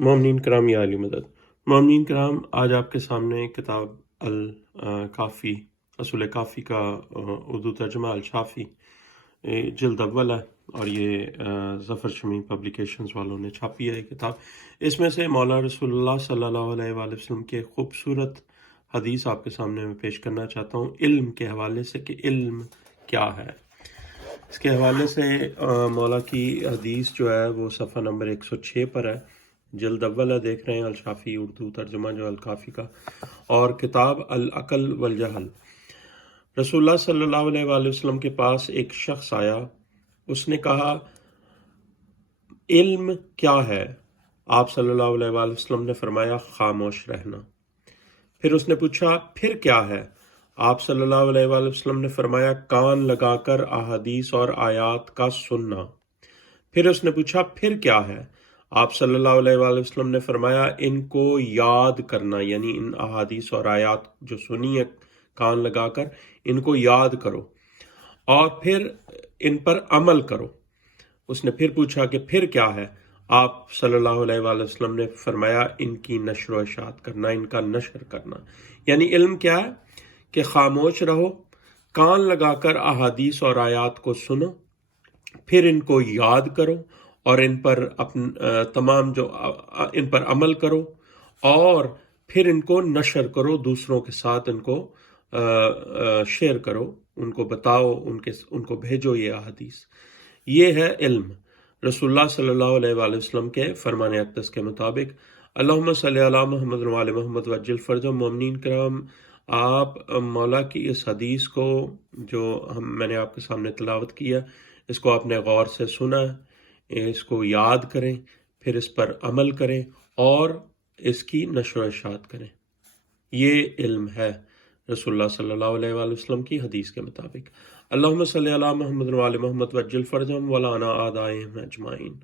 مومنین کرام یا علی مدد۔ مومنین کرام، آج آپ کے سامنے کتاب الکافی، اصول کافی کا اردو ترجمہ الشافی جلد اول ہے، اور یہ ظفر شمی پبلیکیشنز والوں نے چھاپی ہے یہ کتاب۔ اس میں سے مولا رسول اللہ صلی اللہ علیہ وآلہ وسلم کے خوبصورت حدیث آپ کے سامنے میں پیش کرنا چاہتا ہوں، علم کے حوالے سے کہ علم کیا ہے۔ اس کے حوالے سے مولا کی حدیث جو ہے وہ صفحہ نمبر 106 پر ہے، جلد اول ہے، دیکھ رہے ہیں الشافی اردو ترجمہ جو الکافی کا، اور کتاب العقل والجہل۔ رسول اللہ صلی اللہ علیہ وآلہ وسلم کے پاس ایک شخص آیا، اس نے کہا علم کیا ہے؟ آپ صلی اللہ علیہ وآلہ وسلم نے فرمایا خاموش رہنا۔ پھر اس نے پوچھا پھر کیا ہے؟ آپ صلی اللہ علیہ وآلہ وسلم نے فرمایا کان لگا کر احادیث اور آیات کا سننا۔ پھر اس نے پوچھا پھر کیا ہے؟ آپ صلی اللہ علیہ وآلہ وسلم نے فرمایا ان کو یاد کرنا، یعنی ان احادیث اور آیات جو سنی ہے کان لگا کر ان کو یاد کرو اور پھر ان پر عمل کرو۔ اس نے پھر پوچھا کہ پھر کیا ہے؟ آپ صلی اللہ علیہ وآلہ وسلم نے فرمایا ان کی نشر و اشاعت کرنا، ان کا نشر کرنا۔ یعنی علم کیا ہے کہ خاموش رہو، کان لگا کر احادیث اور آیات کو سنو، پھر ان کو یاد کرو اور ان پر تمام جو ان پر عمل کرو، اور پھر ان کو نشر کرو، دوسروں کے ساتھ ان کو شیئر کرو، ان کو بتاؤ، ان کو بھیجو یہ احادیث۔ یہ ہے علم رسول اللہ صلی اللہ علیہ وآلہ وسلم کے فرمان اقدس کے مطابق۔ اللہم صلی علی محمد وعلی محمد وعجل فرجہ۔ مومنین کرام، آپ مولا کی اس حدیث کو جو میں نے آپ کے سامنے تلاوت کیا، اس کو آپ نے غور سے سنا، اس کو یاد کریں، پھر اس پر عمل کریں اور اس کی نشر و اشاعت کریں۔ یہ علم ہے رسول اللہ صلی اللہ علیہ وآلہ وسلم کی حدیث کے مطابق۔ اللہم صلی علی محمد وعلی محمد وعجل فرجہم وعلی اعدائہم اجمعین۔